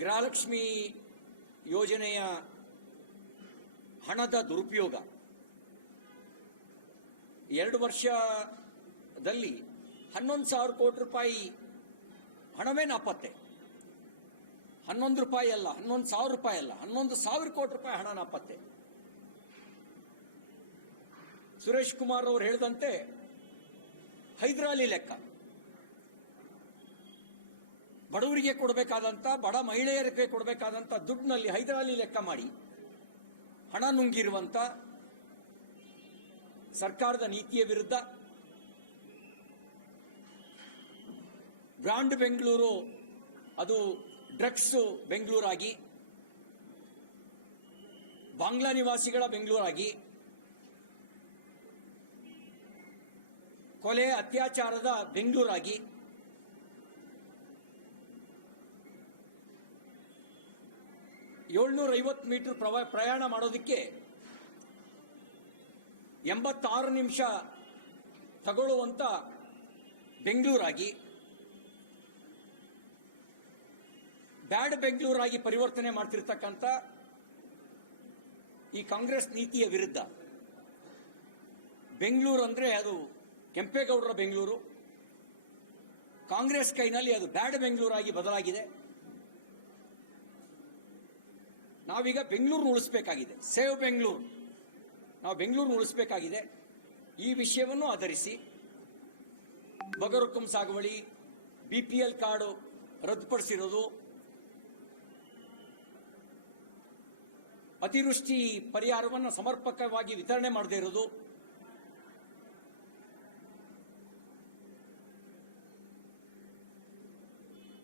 ಗೃಹಲಕ್ಷ್ಮಿ ಯೋಜನೆಯ ಹಣದ ದುರುಪಯೋಗ. ಎರಡು ವರ್ಷದಲ್ಲಿ ಹನ್ನೊಂದು ಸಾವಿರ ಕೋಟಿ ರೂಪಾಯಿ ಹಣವೇ ನಾಪತ್ತೆ. ಹನ್ನೊಂದು ರೂಪಾಯಿ ಅಲ್ಲ, ಹನ್ನೊಂದು ಸಾವಿರ ರೂಪಾಯಿ ಅಲ್ಲ, ಹನ್ನೊಂದು ಸಾವಿರ ಕೋಟಿ ರೂಪಾಯಿ ಹಣ ನಾಪತ್ತೆ. ಸುರೇಶ್ ಕುಮಾರ್ ಅವರು ಹೇಳಿದಂತೆ ಹೈದರಾಲಿ ಲೆಕ್ಕ. ಬಡವರಿಗೆ ಕೊಡಬೇಕಾದಂಥ ಬಡ ಮಹಿಳೆಯರಿಗೆ ಕೊಡಬೇಕಾದಂಥ ದುಡ್ಡಿನಲ್ಲಿ ಹೈದರಾಲಿ ಲೆಕ್ಕ ಮಾಡಿ, ಹಣ ನುಂಗಿರುವಂಥ ಸರ್ಕಾರದ ನೀತಿಯ ವಿರುದ್ಧ ಬ್ರಾಂಡ್ ಬೆಂಗಳೂರು, ಅದು ಡ್ರಗ್ಸ್ ಬೆಂಗಳೂರಾಗಿ, ಬಾಂಗ್ಲಾ ನಿವಾಸಿಗಳ ಬೆಂಗಳೂರಾಗಿ, ಕೊಲೆ ಅತ್ಯಾಚಾರದ ಬೆಂಗಳೂರಾಗಿ ಏಳ್ನೂರ ಐವತ್ತು ಮೀಟರ್ ಪ್ರಯಾಣ ಮಾಡೋದಕ್ಕೆ ಎಂಬತ್ತಾರು ನಿಮಿಷ ತಗೊಳ್ಳುವಂತ ಬೆಂಗಳೂರಾಗಿ, ಬ್ಯಾಡ್ ಬೆಂಗಳೂರಾಗಿ ಪರಿವರ್ತನೆ ಮಾಡ್ತಿರ್ತಕ್ಕಂಥ ಈ ಕಾಂಗ್ರೆಸ್ ನೀತಿಯ ವಿರುದ್ಧ. ಬೆಂಗಳೂರು ಅಂದರೆ ಅದು ಕೆಂಪೇಗೌಡರ ಬೆಂಗಳೂರು. ಕಾಂಗ್ರೆಸ್ ಕೈನಲ್ಲಿ ಅದು ಬ್ಯಾಡ್ ಬೆಂಗಳೂರಾಗಿ ಬದಲಾಗಿದೆ. ನಾವೀಗ ಬೆಂಗಳೂರು ಉಳಿಸ್ಬೇಕಾಗಿದೆ. ಸೇವ್ ಬೆಂಗಳೂರು. ನಾವು ಬೆಂಗಳೂರು ಉಳಿಸ್ಬೇಕಾಗಿದೆ. ಈ ವಿಷಯವನ್ನು ಆಧರಿಸಿ ಬಗರುಕುಂ ಸಾಗುವಳಿ, ಬಿ ಪಿ ಎಲ್ ಕಾರ್ಡು ರದ್ದುಪಡಿಸಿರೋದು, ಅತಿವೃಷ್ಟಿ ಪರಿಹಾರವನ್ನು ಸಮರ್ಪಕವಾಗಿ ವಿತರಣೆ ಮಾಡದೇ ಇರೋದು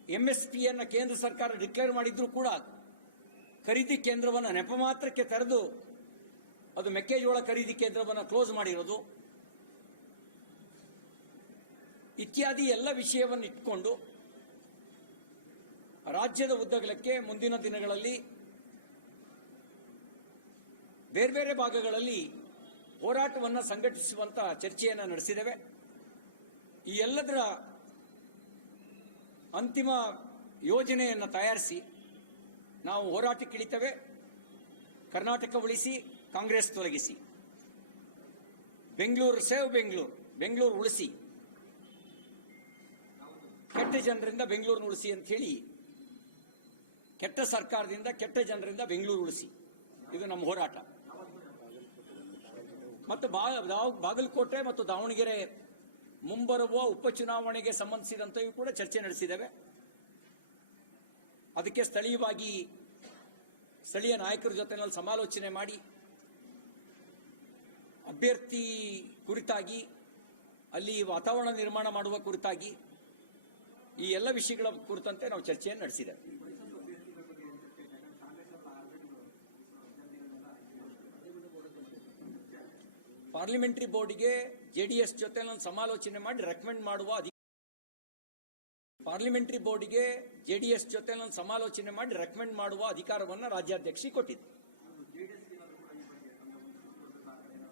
ಎಂಎಸ್ಪಿಯನ್ನು ಕೇಂದ್ರ ಸರ್ಕಾರ ಡಿಕ್ಲೇರ್ ಮಾಡಿದ್ರು ಕೂಡ ಖರೀದಿ ಕೇಂದ್ರವನ್ನು ನೆಪ ಮಾತ್ರಕ್ಕೆ ತೆರೆದು ಅದು ಮೆಕ್ಕೆಜೋಳ ಖರೀದಿ ಕೇಂದ್ರವನ್ನು ಕ್ಲೋಸ್ ಮಾಡಿರೋದು. ಇತ್ಯಾದಿ ಎಲ್ಲ ವಿಷಯವನ್ನು ಇಟ್ಕೊಂಡು ರಾಜ್ಯದ ಉದ್ದಗಲಕ್ಕೆ ಮುಂದಿನ ದಿನಗಳಲ್ಲಿ ಬೇರೆ ಬೇರೆ ಭಾಗಗಳಲ್ಲಿ ಹೋರಾಟವನ್ನು ಸಂಘಟಿಸುವಂತ ಚರ್ಚೆಯನ್ನು ನಡೆಸಿದ್ದೇವೆ ಈ ಎಲ್ಲದರ ಅಂತಿಮ ಯೋಜನೆಯನ್ನು ತಯಾರಿಸಿ ನಾವು ಹೋರಾಟಕ್ಕಿಳಿತೇವೆ. ಕರ್ನಾಟಕ ಉಳಿಸಿ, ಕಾಂಗ್ರೆಸ್ ತೊಲಗಿಸಿ. ಬೆಂಗಳೂರು ಸೇವ್ ಬೆಂಗಳೂರು ಬೆಂಗಳೂರು ಉಳಿಸಿ. ಕೆಟ್ಟ ಜನರಿಂದ ಬೆಂಗಳೂರು ಉಳಿಸಿ ಅಂತ ಹೇಳಿ, ಕೆಟ್ಟ ಸರ್ಕಾರದಿಂದ ಕೆಟ್ಟ ಜನರಿಂದ ಬೆಂಗಳೂರು ಉಳಿಸಿ. ಇದು ನಮ್ಮ ಹೋರಾಟ. ಮತ್ತು ಬಾಗಲಕೋಟೆ ಮತ್ತು ದಾವಣಗೆರೆ ಮುಂಬರುವ ಉಪಚುನಾವಣೆಗೆ ಸಂಬಂಧಿಸಿದಂತೆಯೂ ಕೂಡ ಚರ್ಚೆ ನಡೆಸಿದ್ದೇವೆ. ಅದಕ್ಕೆ ಸ್ಥಳೀಯವಾಗಿ ಸ್ಥಳೀಯ ನಾಯಕರ ಜೊತೆನಲ್ಲಿ ಸಮಾಲೋಚನೆ ಮಾಡಿ, ಅಭ್ಯರ್ಥಿ ಕುರಿತಾಗಿ, ಅಲ್ಲಿ ವಾತಾವರಣ ನಿರ್ಮಾಣ ಮಾಡುವ ಕುರಿತಾಗಿ ಈ ಎಲ್ಲ ವಿಷಯಗಳ ಕುರಿತಂತೆ ನಾವು ಚರ್ಚೆಯನ್ನು ನಡೆಸಿದ್ದೇವೆ. ಪಾರ್ಲಿಮೆಂಟರಿ ಬೋರ್ಡ್ಗೆ ಎಸ್ ಜೊತೆ ಸಮಾಲೋಚನೆ ಮಾಡಿ, ರೆಕಮೆಂಡ್ ಮಾಡುವ ಪಾರ್ಲಿಮೆಂಟರಿ ಬೋರ್ಡ್ಗೆ ಜೆಡಿಎಸ್ ಜೊತೆ ನಾನು ಸಮಾಲೋಚನೆ ಮಾಡಿ ರೆಕಮೆಂಡ್ ಮಾಡುವ ಅಧಿಕಾರವನ್ನು ರಾಜ್ಯಾಧ್ಯಕ್ಷಿ ಕೊಟ್ಟಿದೆ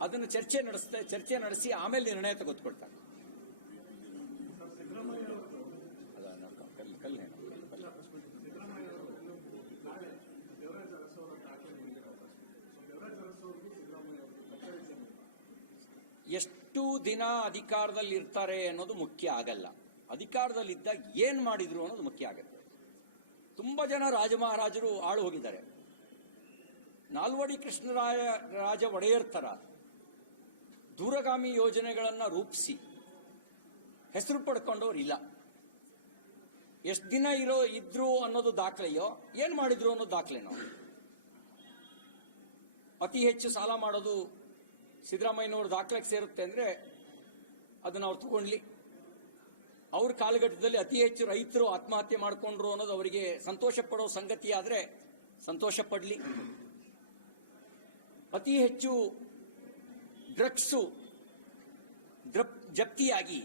ಅದನ್ನು ಚರ್ಚೆ ನಡೆಸ್ತಾ, ಚರ್ಚೆ ನಡೆಸಿ ಆಮೇಲೆ ನಿರ್ಣಯ ತೆಗೆದುಕೊಳ್ತಾರೆ. ಎಷ್ಟು ದಿನ ಅಧಿಕಾರದಲ್ಲಿ ಇರ್ತಾರೆ ಅನ್ನೋದು ಮುಖ್ಯ ಆಗಲ್ಲ ಅಧಿಕಾರದಲ್ಲಿದ್ದಾಗ ಏನು ಮಾಡಿದ್ರು ಅನ್ನೋದು ಮುಖ್ಯ ಆಗುತ್ತೆ. ತುಂಬಾ ಜನ ರಾಜ ಮಹಾರಾಜರು ಆಳು ಹೋಗಿದ್ದಾರೆ. ನಾಲ್ವಡಿ ಕೃಷ್ಣರಾಯ ರಾಜ ಒಡೆಯರ್ ಥರ ದೂರಗಾಮಿ ಯೋಜನೆಗಳನ್ನು ರೂಪಿಸಿ ಹೆಸರು ಪಡ್ಕೊಂಡವ್ರು ಇಲ್ಲ. ಎಷ್ಟು ದಿನ ಇರೋ ಇದ್ರು ಅನ್ನೋದು ದಾಖಲೆಯೋ, ಏನ್ ಮಾಡಿದ್ರು ಅನ್ನೋದು ದಾಖಲೆನೋ. ಅತಿ ಹೆಚ್ಚು ಸಾಲ ಮಾಡೋದು ಸಿದ್ದರಾಮಯ್ಯನವ್ರ ದಾಖಲೆಗೆ ಸೇರುತ್ತೆ ಅಂದ್ರೆ ಅದನ್ನ ಅವ್ರು ತಗೊಂಡ್ಲಿ. ಅವ್ರ ಕಾಲಘಟ್ಟದಲ್ಲಿ ಅತಿ ಹೆಚ್ಚು ರೈತರು ಆತ್ಮಹತ್ಯೆ ಮಾಡಿಕೊಂಡ್ರು ಅನ್ನೋದು ಅವರಿಗೆ ಸಂತೋಷ ಪಡೋ ಸಂಗತಿ ಆದ್ರೆ ಸಂತೋಷ ಪಡ್ಲಿ. ಅತಿ ಹೆಚ್ಚು ಡ್ರಗ್ಸು ಜಪ್ತಿಯಾಗಿ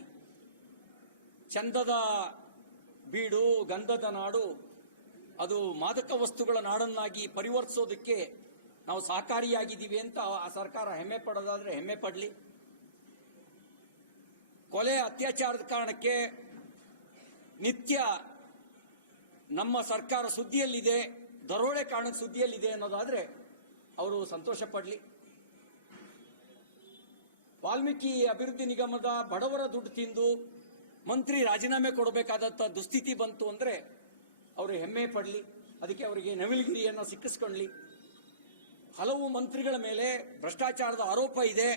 ಚಂದದ ಬೀಡು, ಗಂಧದ ನಾಡು, ಅದು ಮಾದಕ ವಸ್ತುಗಳ ನಾಡನ್ನಾಗಿ ಪರಿವರ್ತಿಸೋದಕ್ಕೆ ನಾವು ಸಹಕಾರಿಯಾಗಿದ್ದೀವಿ ಅಂತ ಆ ಸರ್ಕಾರ ಹೆಮ್ಮೆ ಪಡೋದಾದರೆ ಹೆಮ್ಮೆ ಪಡಲಿ. ಕೊಲೆ ಅತ್ಯಾಚಾರದ ಕಾರಣಕ್ಕೆ ನಿತ್ಯ ನಮ್ಮ ಸರ್ಕಾರ ಸುದ್ದಿಯಲ್ಲಿದೆ, ದರೋಡೆ ಕಾರಣಕ್ಕೆ ಸುದ್ದಿಯಲ್ಲಿದೆ ಅನ್ನೋದಾದ್ರೆ ಅವರು ಸಂತೋಷ ಪಡಲಿ. ವಾಲ್ಮೀಕಿ ಅಭಿವೃದ್ಧಿ ನಿಗಮದ ಬಡವರ ದುಡ್ಡು ತಿಂದು ಮಂತ್ರಿ ರಾಜೀನಾಮೆ ಕೊಡಬೇಕಾದಂತ ದುಸ್ಥಿತಿ ಬಂತು ಅಂದ್ರೆ ಅವರು ಹೆಮ್ಮೆ ಪಡಲಿ. ಅದಕ್ಕೆ ಅವರಿಗೆ ನವಿಲುಗಿರಿಯನ್ನು ಸಿಕ್ಕಿಸ್ಕೊಳ್ಳಿ ಹಲವು ಮಂತ್ರಿಗಳ ಮೇಲೆ ಭ್ರಷ್ಟಾಚಾರದ ಆರೋಪ ಇದೆ.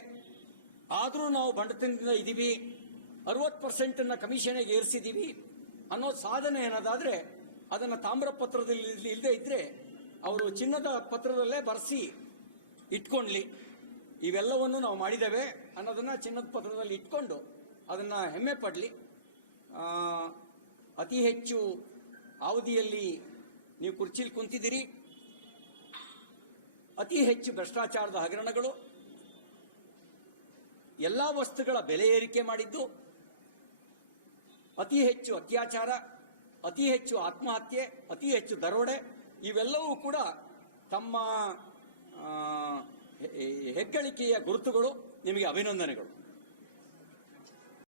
ಆದರೂ ನಾವು ಬಂಡತನದಿಂದ ಇದ್ದೀವಿ ಅರವತ್ತು ಪರ್ಸೆಂಟನ್ನು ಕಮಿಷನ್ಗೆ ಏರಿಸಿದೀವಿ ಅನ್ನೋ ಸಾಧನೆ ಏನದಾದ್ರೆ ಅದನ್ನ ತಾಮ್ರ ಪತ್ರದಲ್ಲಿ ಇಲ್ಲದೆ ಇದ್ದರೆ ಅವರು ಚಿನ್ನದ ಪತ್ರದಲ್ಲೇ ಬರೆಸಿ ಇಟ್ಕೊಂಡ್ಲಿ. ಇವೆಲ್ಲವನ್ನು ನಾವು ಮಾಡಿದ್ದೇವೆ ಅನ್ನೋದನ್ನ ಚಿನ್ನದ ಪತ್ರದಲ್ಲಿ ಇಟ್ಕೊಂಡು ಅದನ್ನ ಹೆಮ್ಮೆ ಪಡಲಿ. ಅತಿ ಹೆಚ್ಚು ಅವಧಿಯಲ್ಲಿ ನೀವು ಕುರ್ಚಿಲಿ ಕುಂತಿದ್ದೀರಿ. ಅತಿ ಹೆಚ್ಚು ಭ್ರಷ್ಟಾಚಾರದ ಹಗರಣಗಳು. ಎಲ್ಲ ವಸ್ತುಗಳ ಬೆಲೆ ಏರಿಕೆ ಮಾಡಿದ್ದು. ಅತಿ ಹೆಚ್ಚು ಅತ್ಯಾಚಾರ, ಅತಿ ಹೆಚ್ಚು ಆತ್ಮಹತ್ಯೆ, ಅತಿ ಹೆಚ್ಚು ದರೋಡೆ, ಇವೆಲ್ಲವೂ ಕೂಡ ತಮ್ಮ ಹೆಗ್ಗಳಿಕೆಯ ಗುರುತುಗಳು, ನಿಮಗೆ ಅಭಿನಂದನೆಗಳು.